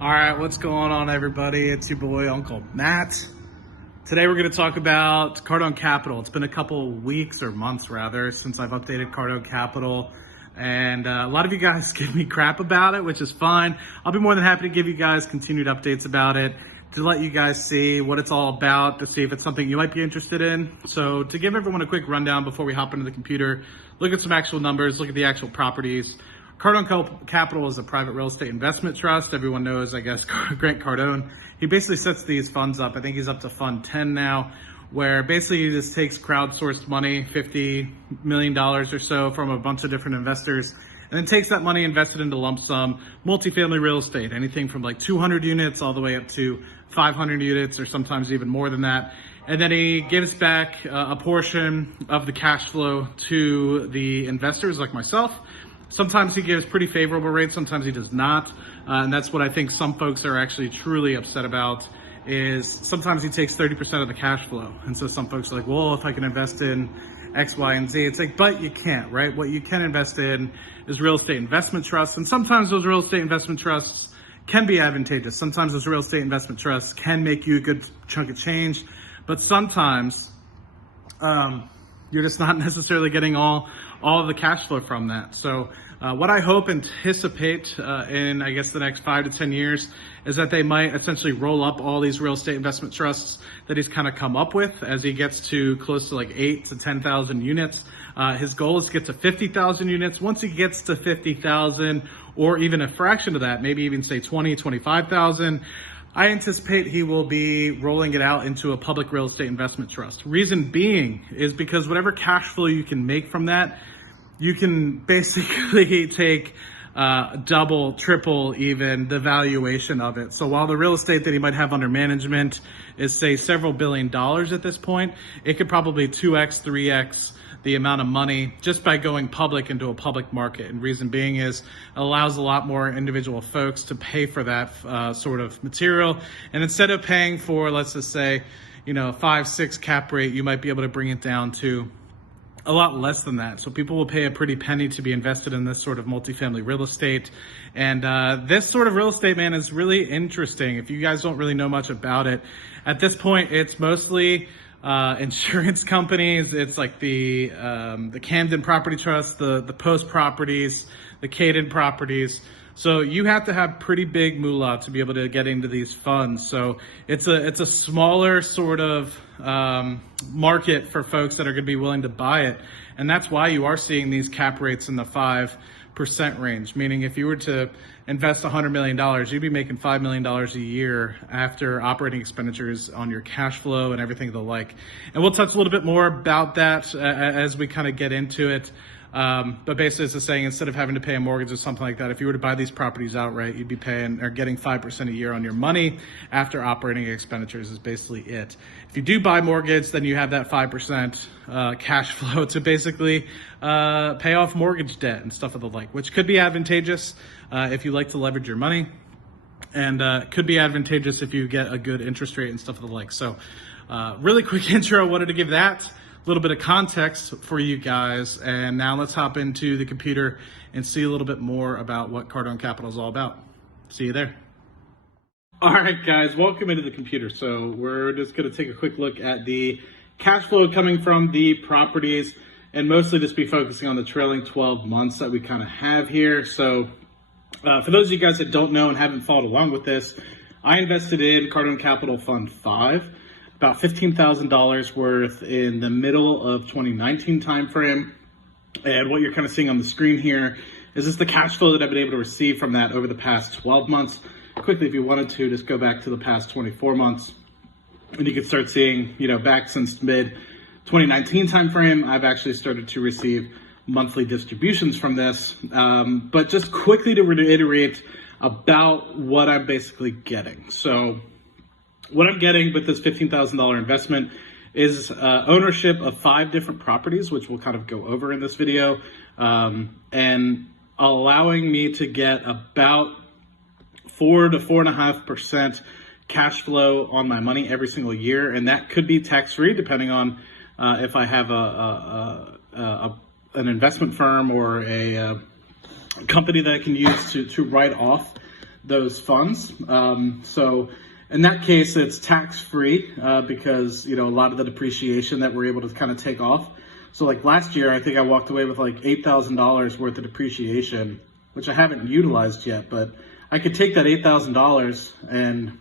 All right, what's going on, everybody? It's your boy, Uncle Matt. Today we're going to talk about Cardone Capital. It's been a couple weeks or months, rather, since I've updated Cardone Capital. And a lot of you guys give me crap about it, which is fine. I'll be more than happy to give you guys continued updates about it, to let you guys see what it's all about, to see if it's something you might be interested in. So to give everyone a quick rundown before we hop into the computer, look at some actual numbers, look at the actual properties. Cardone Capital is a private real estate investment trust. Everyone knows, I guess, Grant Cardone. He basically sets these funds up. I think he's up to Fund 10 now, where basically he just takes crowdsourced money, $50 million or so from a bunch of different investors, and then takes that money, invested into lump sum multifamily real estate, anything from like 200 units all the way up to 500 units, or sometimes even more than that. And then he gives back a portion of the cash flow to the investors like myself. Sometimes he gives pretty favorable rates, sometimes he does not. And that's what I think some folks are actually truly upset about, is sometimes he takes 30% of the cash flow. And so some folks are like, well, if I can invest in X, Y, and Z, it's like, but you can't, right? What you can invest in is real estate investment trusts. And sometimes those real estate investment trusts can be advantageous. Sometimes those real estate investment trusts can make you a good chunk of change, but sometimes you're just not necessarily getting all of the cash flow from that. So what I hope, anticipate in, I guess, the next 5 to 10 years is that they might essentially roll up all these real estate investment trusts that he's kind of come up with as he gets to close to like 8 to 10,000 units. His goal is to get to 50,000 units. Once he gets to 50,000, or even a fraction of that, maybe even say 20, 25,000, I anticipate he will be rolling it out into a public real estate investment trust. Reason being is because whatever cash flow you can make from that, you can basically take double, triple even the valuation of it. So while the real estate that he might have under management is, say, several $billion at this point, it could probably 2x, 3x the amount of money just by going public into a public market. And reason being is it allows a lot more individual folks to pay for that sort of material. And instead of paying for, let's just say, 5-6 cap rate, you might be able to bring it down to a lot less than that. So people will pay a pretty penny to be invested in this sort of multifamily real estate. And this sort of real estate, man, is really interesting. If you guys don't really know much about it, at this point, it's mostly insurance companies. It's like the Camden Property Trust, the Post Properties, the Caden Properties. So you have to have pretty big moolah to be able to get into these funds. So it's a smaller sort of market for folks that are going to be willing to buy it. And that's why you are seeing these cap rates in the 5% range, meaning if you were to invest $100 million, you'd be making $5 million a year after operating expenditures on your cash flow and everything the like. And we'll touch a little bit more about that as we kind of get into it. But basically it's just saying, instead of having to pay a mortgage or something like that, if you were to buy these properties outright, you'd be paying or getting 5% a year on your money after operating expenditures is basically it. If you do buy mortgage, then you have that 5% cash flow to basically pay off mortgage debt and stuff of the like, which could be advantageous if you like to leverage your money, and could be advantageous if you get a good interest rate and stuff of the like. So really quick intro, I wanted to give that a little bit of context for you guys, and now let's hop into the computer and see a little bit more about what Cardone Capital is all about. See you there. All right, guys, welcome into the computer. So we're just going to take a quick look at the cash flow coming from the properties, and mostly just be focusing on the trailing 12 months that we kind of have here. So for those of you guys that don't know and haven't followed along with this, I invested in Cardone Capital Fund 5. About $15,000 worth in the middle of 2019 timeframe. And what you're kind of seeing on the screen here is just the cash flow that I've been able to receive from that over the past 12 months. Quickly, if you wanted to, just go back to the past 24 months, and you can start seeing, back since mid 2019 timeframe, I've actually started to receive monthly distributions from this. But just quickly to reiterate about what I'm basically getting. So what I'm getting with this $15,000 investment is ownership of 5 different properties, which we'll kind of go over in this video, and allowing me to get about 4 to 4.5% cash flow on my money every single year. And that could be tax-free depending on if I have an investment firm or a company that I can use to write off those funds. So in that case, it's tax-free because, a lot of the depreciation that we're able to kind of take off. So like last year, I think I walked away with like $8,000 worth of depreciation, which I haven't utilized yet, but I could take that $8,000 and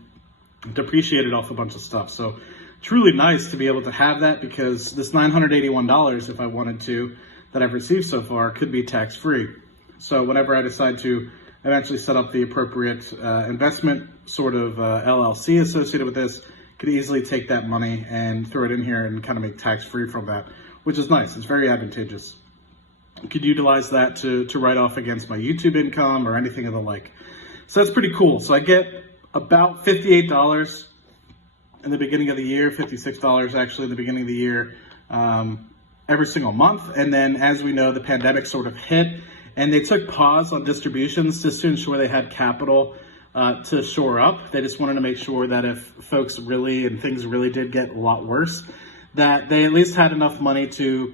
depreciate it off a bunch of stuff. So it's really nice to be able to have that, because this $981, if I wanted to, that I've received so far, could be tax-free. So whenever I decide to eventually set up the appropriate investment sort of LLC associated with this, could easily take that money and throw it in here and kind of make tax-free from that, which is nice. It's very advantageous. You could utilize that to write off against my YouTube income or anything of the like. So that's pretty cool. So I get about $58 in the beginning of the year, $56 actually in the beginning of the year, every single month. And then, as we know, the pandemic sort of hit, and they took pause on distributions just to ensure they had capital to shore up. They just wanted to make sure that if folks really and things really did get a lot worse, that they at least had enough money to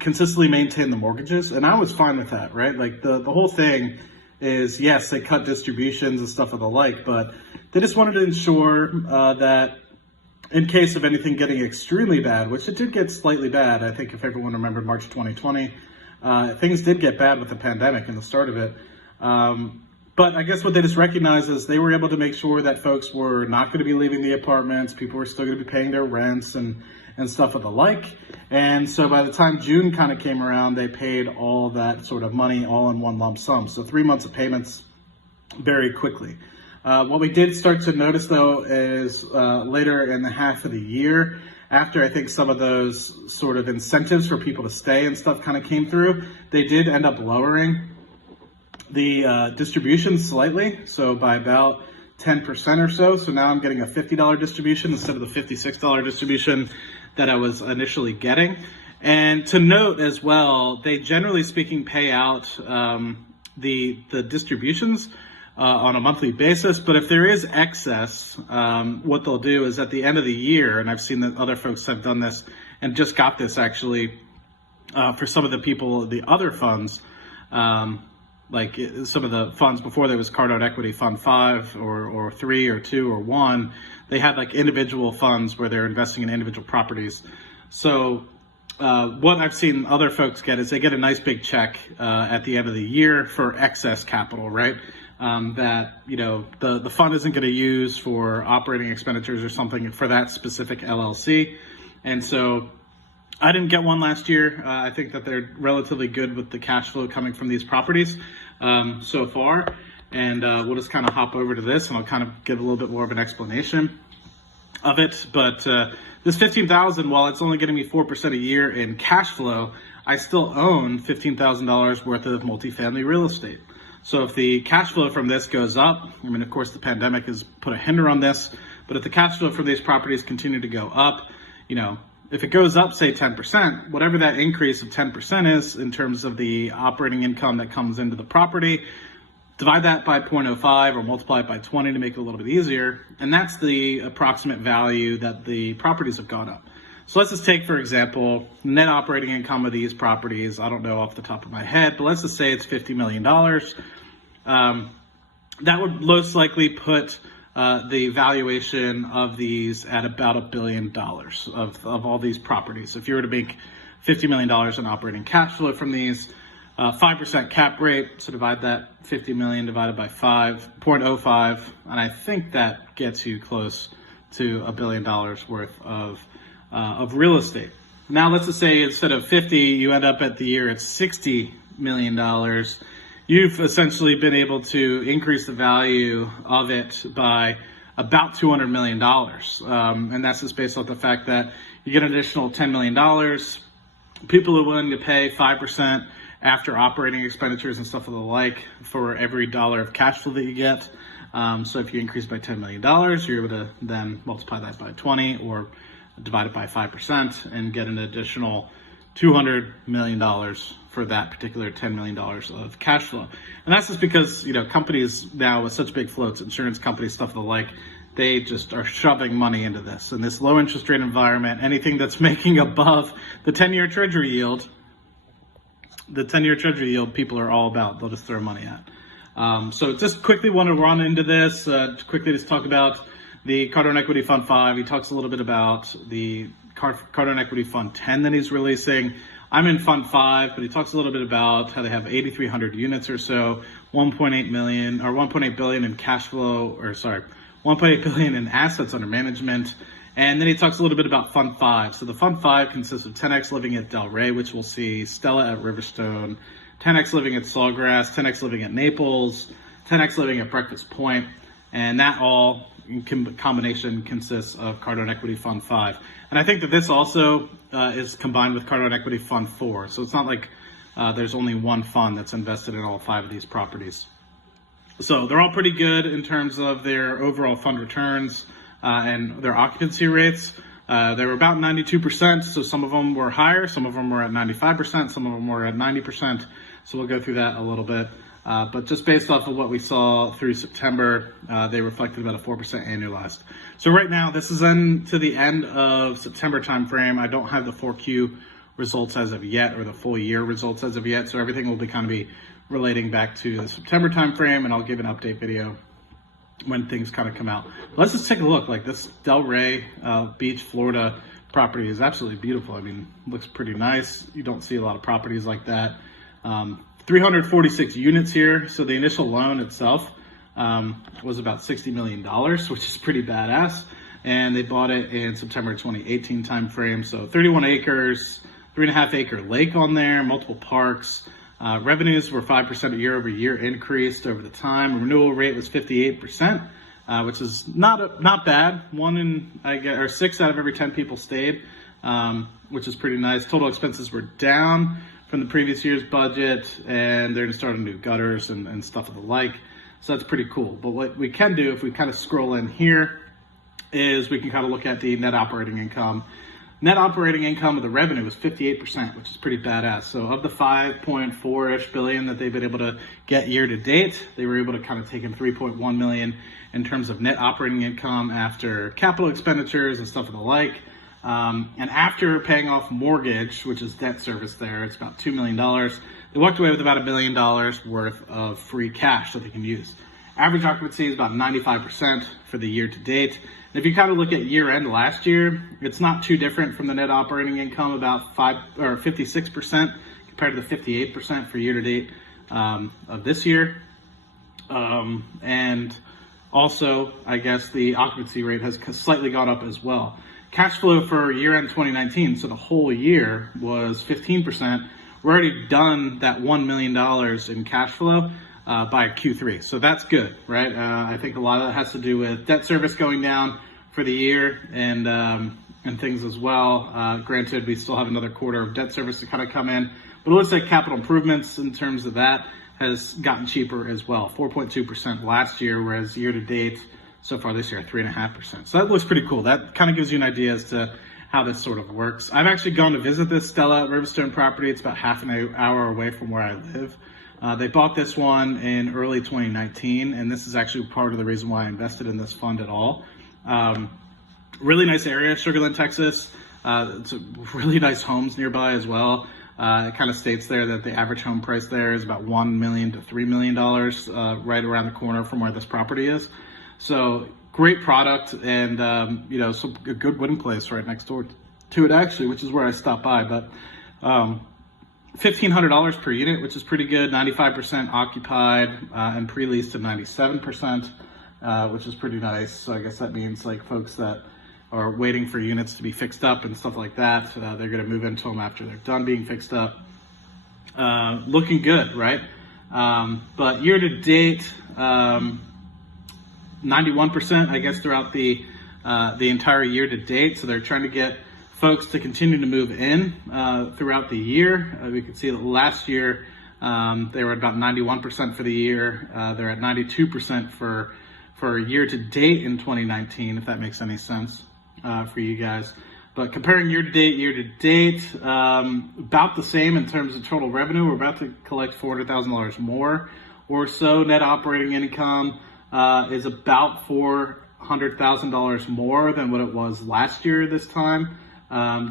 consistently maintain the mortgages. And I was fine with that, right? Like the whole thing is, yes, they cut distributions and stuff of the like, but they just wanted to ensure that in case of anything getting extremely bad, which it did get slightly bad, I think if everyone remembered March 2020, things did get bad with the pandemic and the start of it. But I guess what they just recognized is they were able to make sure that folks were not going to be leaving the apartments, people were still going to be paying their rents and stuff of the like. And so by the time June kind of came around, they paid all that sort of money all in one lump sum. So 3 months of payments very quickly. What we did start to notice, though, is later in the half of the year, after I think some of those sort of incentives for people to stay and stuff kind of came through, they did end up lowering the distribution slightly, so by about 10% or so. So now I'm getting a $50 distribution instead of the $56 distribution that I was initially getting. And to note as well, they generally speaking pay out the distributions on a monthly basis, but if there is excess, what they'll do is at the end of the year, and I've seen that other folks have done this and just got this actually for some of the people, the other funds, like some of the funds before there was Cardone Equity Fund 5 or 3 or 2 or 1, they had like individual funds where they're investing in individual properties. So what I've seen other folks get is they get a nice big check at the end of the year for excess capital, right? That, the fund isn't going to use for operating expenditures or something for that specific LLC. And so I didn't get one last year. I think that they're relatively good with the cash flow coming from these properties so far. And we'll just kind of hop over to this and I'll kind of give a little bit more of an explanation of it. But this $15,000, while it's only getting me 4% a year in cash flow, I still own $15,000 worth of multifamily real estate. So if the cash flow from this goes up, I mean, of course, the pandemic has put a hinder on this, but if the cash flow from these properties continue to go up, if it goes up, say 10%, whatever that increase of 10% is in terms of the operating income that comes into the property, divide that by 0.05 or multiply it by 20 to make it a little bit easier. And that's the approximate value that the properties have gone up. So let's just take, for example, net operating income of these properties. I don't know off the top of my head, but let's just say it's $50 million. That would most likely put the valuation of these at about $1 billion of all these properties. If you were to make $50 million in operating cash flow from these, 5% cap rate, so divide that 50 million divided by 0.05, and I think that gets you close to $1 billion worth of real estate. Now let's just say instead of 50, you end up at the year at $60 million. You've essentially been able to increase the value of it by about $200 million. And that's just based off the fact that you get an additional $10 million. People are willing to pay 5% after operating expenditures and stuff of the like for every dollar of cash flow that you get. So if you increase by $10 million, you're able to then multiply that by 20 or divide it by 5% and get an additional $200 million for that particular $10 million of cash flow. And that's just because, companies now with such big floats, insurance companies, stuff of the like, they just are shoving money into this. In this low interest rate environment, anything that's making above the 10-year treasury yield, people are all about, they'll just throw money at. So just quickly want to run into this, quickly just talk about the Cardone Equity Fund 5. He talks a little bit about the Cardone Equity Fund 10 that he's releasing. I'm in Fund 5, but he talks a little bit about how they have 8,300 units or so, 1.8 million or 1.8 billion in cash flow, or sorry, 1.8 billion in assets under management. And then he talks a little bit about Fund 5. So the Fund 5 consists of 10X Living at Delray, which we'll see, Stella at Riverstone, 10X Living at Sawgrass, 10X Living at Naples, 10X Living at Breakfast Point, and that all in combination consists of Cardone Equity Fund 5. And I think that this also is combined with Cardone Equity Fund 4. So it's not like there's only one fund that's invested in all 5 of these properties. So they're all pretty good in terms of their overall fund returns and their occupancy rates. They were about 92%, so some of them were higher, some of them were at 95%, some of them were at 90%. So we'll go through that a little bit. But just based off of what we saw through September, they reflected about a 4% annualized. So right now, this is to the end of September timeframe. I don't have the 4Q results as of yet, or the full year results as of yet. So everything will be relating back to the September timeframe, and I'll give an update video when things kind of come out. Let's just take a look. Like this Delray Beach, Florida property is absolutely beautiful. I mean, looks pretty nice. You don't see a lot of properties like that. 346 units here. So the initial loan itself was about $60 million, which is pretty badass. And they bought it in September 2018 timeframe. So 31 acres, 3.5 acre lake on there, multiple parks. Revenues were 5% year over year increased over the time. Renewal rate was 58%, which is not bad. 6 out of every 10 people stayed, which is pretty nice. Total expenses were down from the previous year's budget, and they're starting to do gutters and stuff of the like. So that's pretty cool. But what we can do, if we kind of scroll in here, is we can kind of look at the net operating income. Net operating income of the revenue was 58%, which is pretty badass. So of the 5.4-ish billion that they've been able to get year to date, they were able to kind of take in 3.1 million in terms of net operating income after capital expenditures and stuff of the like. And after paying off mortgage, which is debt service there, it's about $2 million. They walked away with about $1 million worth of free cash that they can use. Average occupancy is about 95% for the year to date. And if you kind of look at year end last year, it's not too different from the net operating income, about 56% compared to the 58% for year to date of this year. And also, I guess the occupancy rate has slightly gone up as well. Cash flow for year end 2019, so the whole year, was 15%. We're already done that $1 million in cash flow by Q3. So that's good, right? I think a lot of that has to do with debt service going down for the year and things as well. Granted, we still have another quarter of debt service to kind of come in, but it looks like capital improvements in terms of that has gotten cheaper as well, 4.2% last year, whereas year to date so far this year, 3.5%. So that looks pretty cool. That kind of gives you an idea as to how this sort of works. I've actually gone to visit this Stella Riverstone property. It's about half an hour away from where I live. They bought this one in early 2019, and this is actually part of the reason why I invested in this fund at all. Really nice area, Sugar Land, Texas. It's really nice homes nearby as well. It kind of states there that the average home price there is about $1 million to $3 million right around the corner from where this property is. So great product, and a good wedding place right next door to it actually, which is where I stopped by. But $1,500 per unit, which is pretty good. 95% occupied and pre-leased to 97%, which is pretty nice. So I guess that means like folks that are waiting for units to be fixed up and stuff like that, they're going to move into them after they're done being fixed up. Looking good, right? But year to date, 91%, I guess, throughout the entire year to date. So they're trying to get folks to continue to move in throughout the year. We can see that last year they were at about 91% for the year. They're at 92% for year to date in 2019, if that makes any sense for you guys. But comparing year to date, about the same in terms of total revenue. We're about to collect $400,000 more or so. Net operating income is about $400,000 more than what it was last year this time.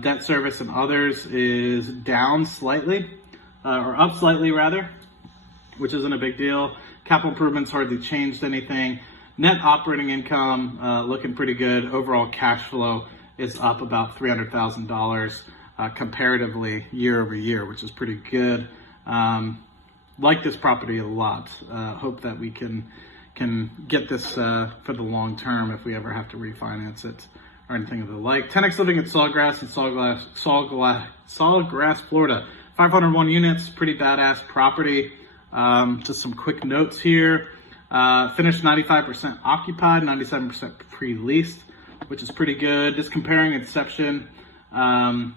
Debt service and others is down slightly, or up slightly rather, which isn't a big deal. Capital improvements hardly changed anything. Net operating income looking pretty good. Overall cash flow is up about $300,000 comparatively year over year, which is pretty good. Like this property a lot. Hope that we can get this for the long term if we ever have to refinance it or anything of the like. 10X living at Sawgrass in Sawgrass, Florida. 501 units, pretty badass property. Just some quick notes here. Finished 95% occupied, 97% pre-leased, which is pretty good. Just comparing inception to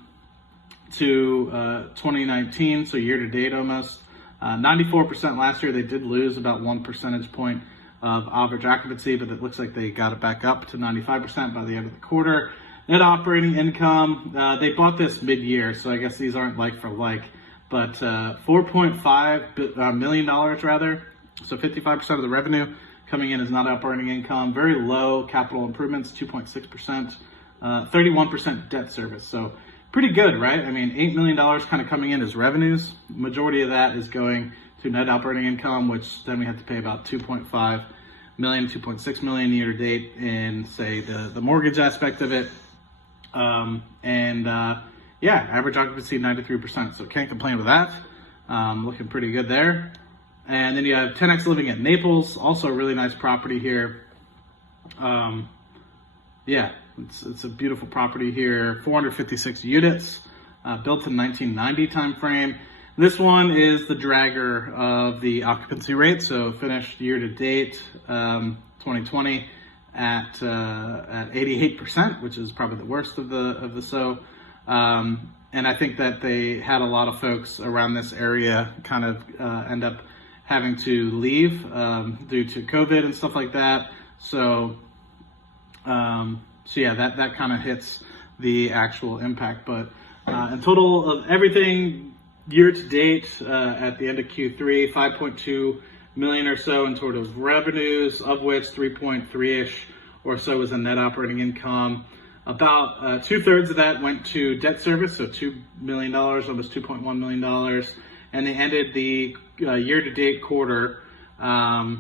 2019, so year to date almost. 94% last year. They did lose about 1 percentage point of average occupancy, but it looks like they got it back up to 95% by the end of the quarter. Net operating income, they bought this mid-year, so I guess these aren't like for like, but $4.5 million rather. So 55% of the revenue coming in as not operating income. Very low capital improvements, 2.6%, 31% debt service. So pretty good, right? I mean, $8 million kind of coming in as revenues. Majority of that is going to net operating income, which then we have to pay about 2.5 million, 2.6 million year to date in, say, the mortgage aspect of it. Yeah, average occupancy 93%. So can't complain with that. Looking pretty good there. And then you have 10X living at Naples, also a really nice property here. Yeah, it's a beautiful property here. 456 units, built in 1990 timeframe. This one is the dragger of the occupancy rate. So finished year to date, 2020 at 88%, which is probably the worst of the so. And I think that they had a lot of folks around this area kind of end up having to leave due to COVID and stuff like that. So yeah, that kind of hits the actual impact. But in total of everything year to date at the end of Q3, 5.2 million or so in total revenues, of which 3.3-ish or so was a net operating income. About 2/3 of that went to debt service, so $2 million, almost $2.1 million. And they ended the year-to-date quarter at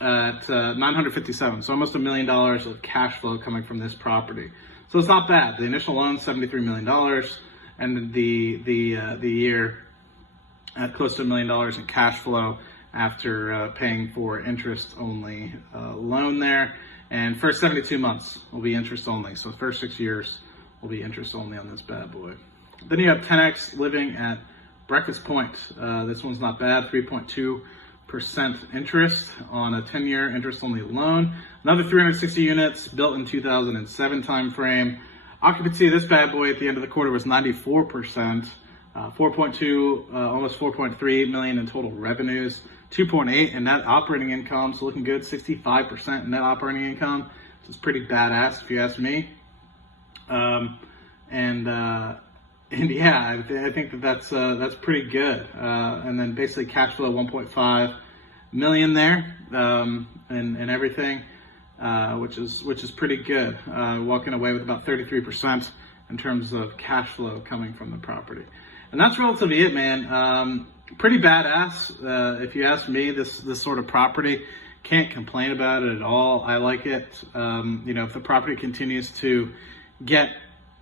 957, so almost $1 million of cash flow coming from this property. So it's not bad. The initial loan, $73 million, and the year at close to $1 million in cash flow after paying for interest-only loan there. And first 72 months will be interest only. So the first 6 years will be interest only on this bad boy. Then you have 10X living at Breakfast Point. This one's not bad, 3.2% interest on a 10-year interest-only loan. Another 360 units, built in 2007 timeframe. Occupancy of this bad boy at the end of the quarter was 94%. 4.2, almost 4.3 million in total revenues. 2.8 in net operating income, so looking good. 65% in net operating income, which is pretty badass if you ask me. And yeah, I think that's pretty good. And then basically cash flow 1.5 million there, and everything, which is pretty good. Walking away with about 33% in terms of cash flow coming from the property. And that's relatively it, man. Pretty badass, if you ask me. This sort of property, can't complain about it at all. I like it. If the property continues to get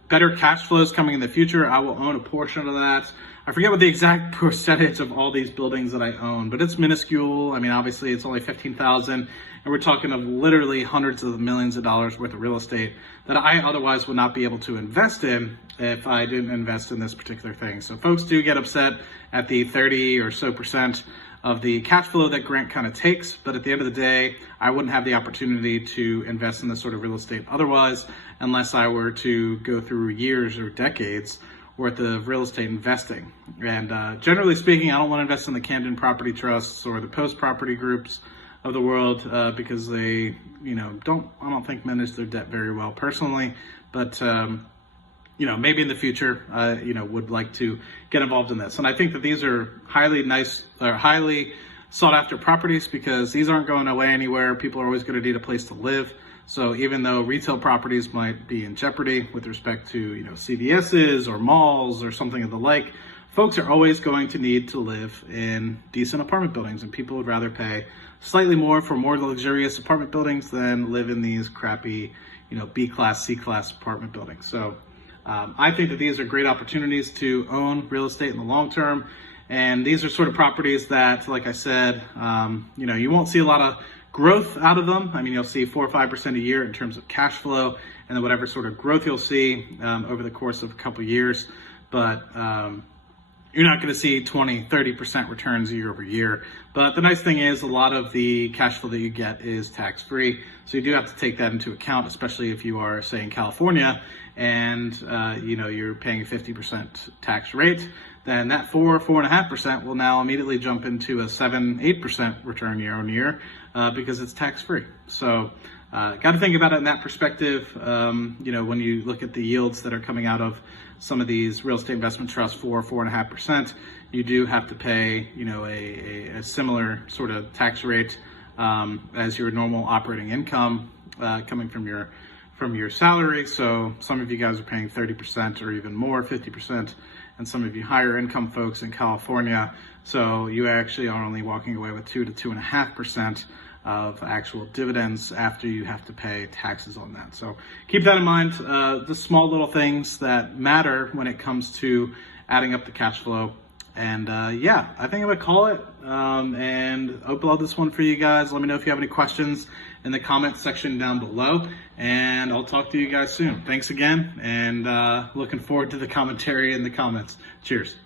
better cash flows coming in the future, I will own a portion of that. I forget what the exact percentage of all these buildings that I own, but it's minuscule. I mean, obviously it's only 15,000, and we're talking of literally hundreds of millions of dollars worth of real estate that I otherwise would not be able to invest in if I didn't invest in this particular thing. So folks do get upset at the 30 or so percent of the cash flow that Grant kind of takes, but at the end of the day, I wouldn't have the opportunity to invest in this sort of real estate otherwise, unless I were to go through years or decades worth of real estate investing. And generally speaking, I don't want to invest in the Camden Property Trusts or the Post Property Groups of the world because they, I don't think manage their debt very well personally, but maybe in the future, would like to get involved in this. And I think that these are highly sought after properties because these aren't going away anywhere. People are always going to need a place to live. So even though retail properties might be in jeopardy with respect to, CVS's or malls or something of the like, folks are always going to need to live in decent apartment buildings, and people would rather pay slightly more for more luxurious apartment buildings than live in these crappy, B-class, C-class apartment buildings. So I think that these are great opportunities to own real estate in the long term. And these are sort of properties that, like I said, you won't see a lot of growth out of them. I mean, you'll see 4 or 5% a year in terms of cash flow, and then whatever sort of growth you'll see over the course of a couple of years. But you're not going to see 20, 30% returns year over year. But the nice thing is a lot of the cash flow that you get is tax-free. So you do have to take that into account, especially if you are, say, in California and you're paying a 50% tax rate. Then that 4.5% will now immediately jump into a 7-8% return year on year because it's tax-free. So got to think about it in that perspective. When you look at the yields that are coming out of some of these real estate investment trusts, 4.5%, you do have to pay, a similar sort of tax rate as your normal operating income coming from your salary. So some of you guys are paying 30% or even more, 50%, and some of you higher income folks in California. So you actually are only walking away with 2 to 2.5% of actual dividends after you have to pay taxes on that. So keep that in mind. The small little things that matter when it comes to adding up the cash flow. And yeah, I think I'm gonna call it and upload this one for you guys. Let me know if you have any questions in the comment section down below, and I'll talk to you guys soon. Thanks again, and looking forward to the commentary in the comments. Cheers.